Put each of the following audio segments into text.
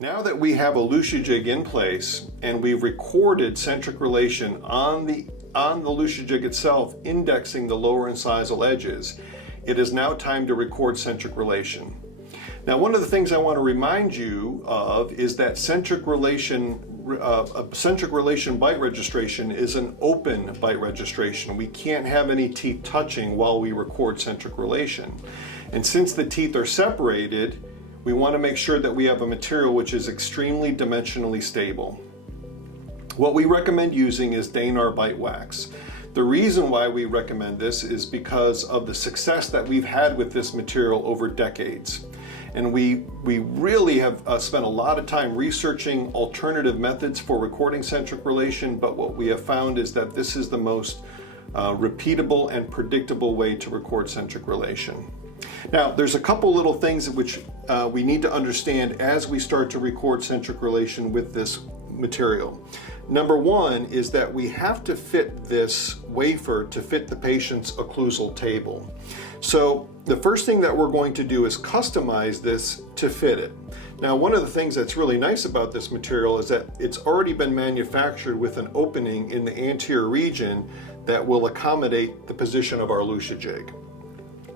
Now that we have a Lucia jig in place and we've recorded centric relation on the Lucia jig itself, indexing the lower incisal edges, it is now time to record centric relation. Now, one of the things I want to remind you of is that centric relation bite registration is an open bite registration. We can't have any teeth touching while we record centric relation. And since the teeth are separated, we want to make sure that we have a material which is extremely dimensionally stable. What we recommend using is Danar bite wax. The reason why we recommend this is because of the success that we've had with this material over decades. And we really have spent a lot of time researching alternative methods for recording centric relation, but what we have found is that this is the most repeatable and predictable way to record centric relation. Now, there's a couple little things which we need to understand as we start to record centric relation with this material. Number one is that we have to fit this wafer to fit the patient's occlusal table. So the first thing that we're going to do is customize this to fit it. Now, one of the things that's really nice about this material is that it's already been manufactured with an opening in the anterior region that will accommodate the position of our Lucia jig.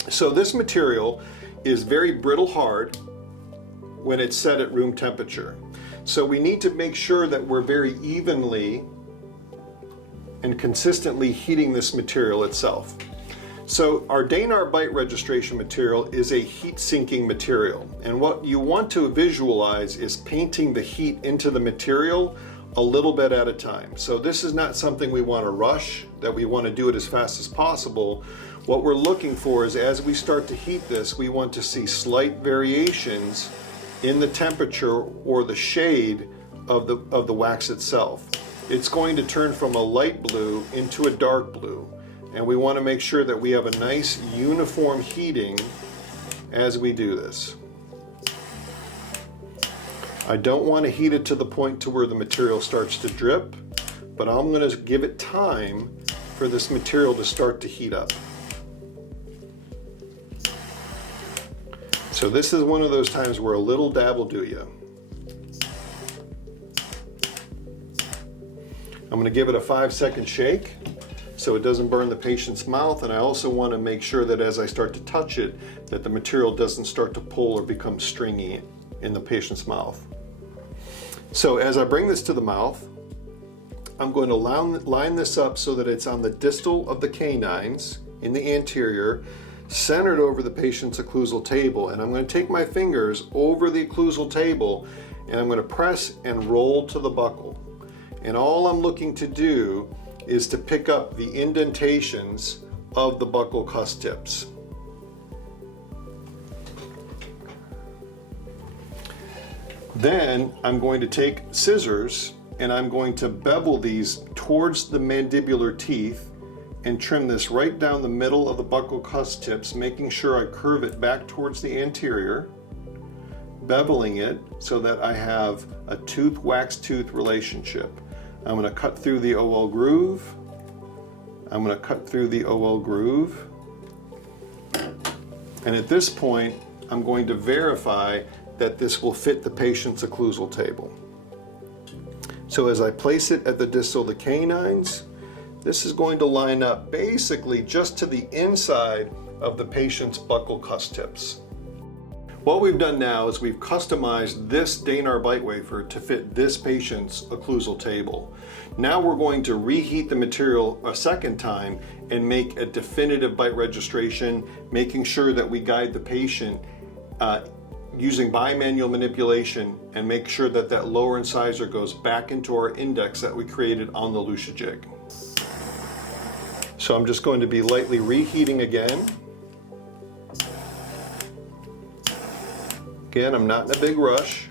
So this material is very brittle hard when it's set at room temperature. So we need to make sure that we're very evenly and consistently heating this material itself. So our Danar bite registration material is a heat sinking material. And what you want to visualize is painting the heat into the material a little bit at a time. So this is not something we want to rush, that we want to do it as fast as possible. What we're looking for is as we start to heat this, we want to see slight variations in the temperature or the shade of the wax itself. It's going to turn from a light blue into a dark blue. And we want to make sure that we have a nice uniform heating as we do this. I don't want to heat it to the point to where the material starts to drip, but I'm going to give it time for this material to start to heat up. So this is one of those times where a little dab will do you. I'm going to give it a 5-second shake so it doesn't burn the patient's mouth, and I also want to make sure that as I start to touch it, that the material doesn't start to pull or become stringy in the patient's mouth. So as I bring this to the mouth, I'm going to line this up so that it's on the distal of the canines in the anterior, centered over the patient's occlusal table. And I'm going to take my fingers over the occlusal table and I'm going to press and roll to the buccal. And all I'm looking to do is to pick up the indentations of the buccal cusp tips. Then I'm going to take scissors and I'm going to bevel these towards the mandibular teeth and trim this right down the middle of the buccal cusp tips, making sure I curve it back towards the anterior, beveling it so that I have a tooth-wax-tooth relationship. I'm going to cut through the OL groove. I'm going to cut through the OL groove. And at this point, I'm going to verify that this will fit the patient's occlusal table. So as I place it at the distal of the canines, this is going to line up basically just to the inside of the patient's buccal cusp tips. What we've done now is we've customized this Danar bite wafer to fit this patient's occlusal table. Now we're going to reheat the material a second time and make a definitive bite registration, making sure that we guide the patient using bimanual manipulation and make sure that that lower incisor goes back into our index that we created on the Lucia jig. So I'm just going to be lightly reheating again. Again, I'm not in a big rush.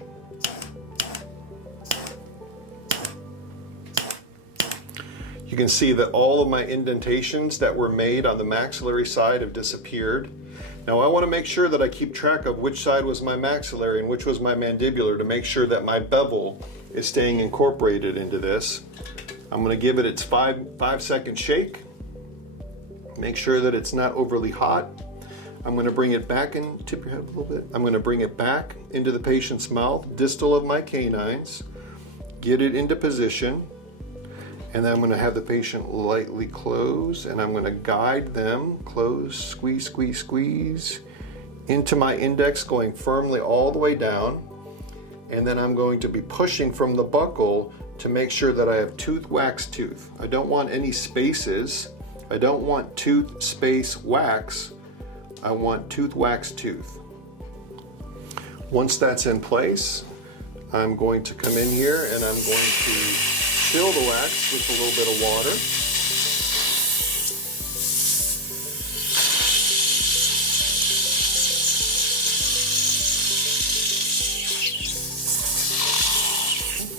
You can see that all of my indentations that were made on the maxillary side have disappeared. Now I want to make sure that I keep track of which side was my maxillary and which was my mandibular to make sure that my bevel is staying incorporated into this. I'm going to give it its 5-second shake. Make sure that it's not overly hot. I'm going to bring it back and tip your head a little bit. I'm going to bring it back into the patient's mouth, distal of my canines, get it into position, and then I'm going to have the patient lightly close, and I'm going to guide them, close, squeeze, squeeze, squeeze, into my index, going firmly all the way down. And then I'm going to be pushing from the buccal to make sure that I have tooth, wax, tooth. I don't want any spaces. I don't want tooth, space, wax. I want tooth, wax, tooth. Once that's in place, I'm going to come in here and I'm going to chill the wax with a little bit of water.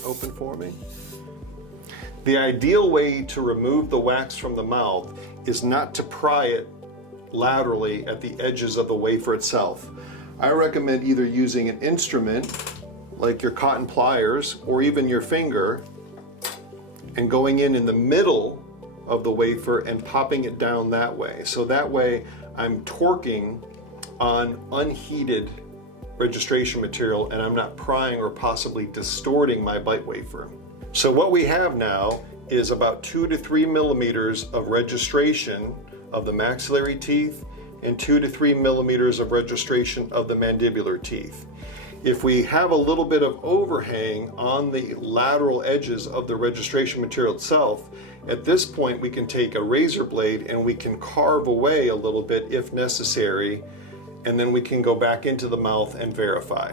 Open for me. The ideal way to remove the wax from the mouth is not to pry it laterally at the edges of the wafer itself. I recommend either using an instrument like your cotton pliers or even your finger and going in the middle of the wafer and popping it down that way. So that way I'm torquing on unheated registration material and I'm not prying or possibly distorting my bite wafer. So what we have now is about 2 to 3 millimeters of registration of the maxillary teeth and 2 to 3 millimeters of registration of the mandibular teeth. If we have a little bit of overhang on the lateral edges of the registration material itself, at this point we can take a razor blade and we can carve away a little bit if necessary, and then we can go back into the mouth and verify.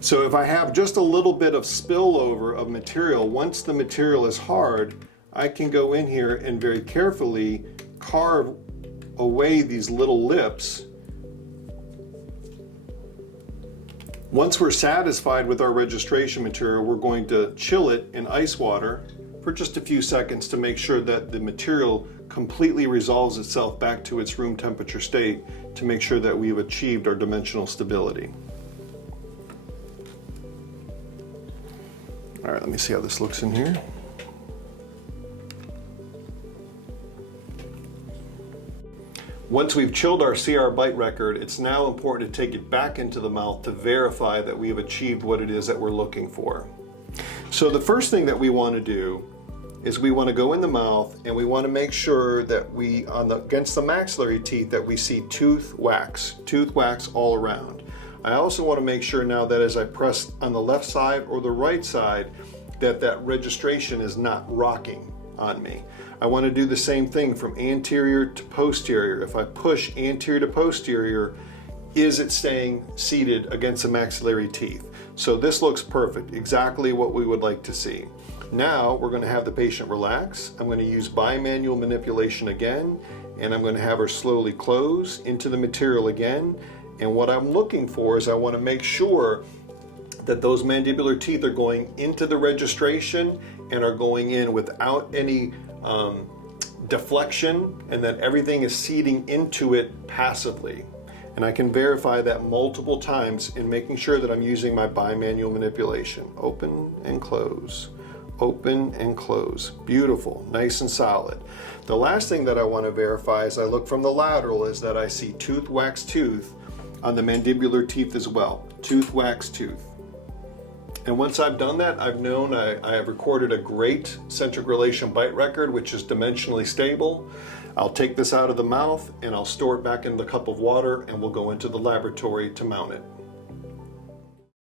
So if I have just a little bit of spillover of material, once the material is hard, I can go in here and very carefully carve away these little lips. Once we're satisfied with our registration material, we're going to chill it in ice water for just a few seconds to make sure that the material completely resolves itself back to its room temperature state, to make sure that we've achieved our dimensional stability. All right, let me see how this looks in here. Once we've chilled our CR bite record, it's now important to take it back into the mouth to verify that we have achieved what it is that we're looking for. So the first thing that we want to do is we want to go in the mouth and we want to make sure that we, against the maxillary teeth, that we see tooth wax all around. I also want to make sure now that as I press on the left side or the right side, that registration is not rocking on me. I want to do the same thing from anterior to posterior. If I push anterior to posterior, is it staying seated against the maxillary teeth? So this looks perfect, exactly what we would like to see. Now we're going to have the patient relax. I'm going to use bimanual manipulation again, and I'm going to have her slowly close into the material again. And what I'm looking for is I want to make sure that those mandibular teeth are going into the registration and are going in without any deflection, and that everything is seating into it passively. And I can verify that multiple times in making sure that I'm using my bimanual manipulation. Open and close, open and close. Beautiful, nice and solid. The last thing that I want to verify as I look from the lateral is that I see tooth, wax, tooth on the mandibular teeth as well. Tooth, wax, tooth. And once I've done that, I've known I have recorded a great centric relation bite record, which is dimensionally stable. I'll take this out of the mouth and I'll store it back in the cup of water, and we'll go into the laboratory to mount it.